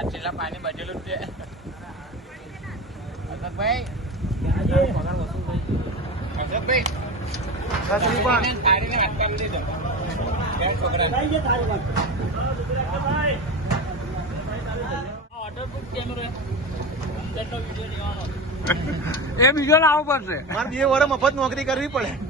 આ છેલ્લા પાણી બચેલું જ છે. અશોકભાઈ? અશોકભાઈ? થાળીને વાત એ બીજો લાવવો પડશે. મારે બે વર્ષ મફત નોકરી કરવી પડે.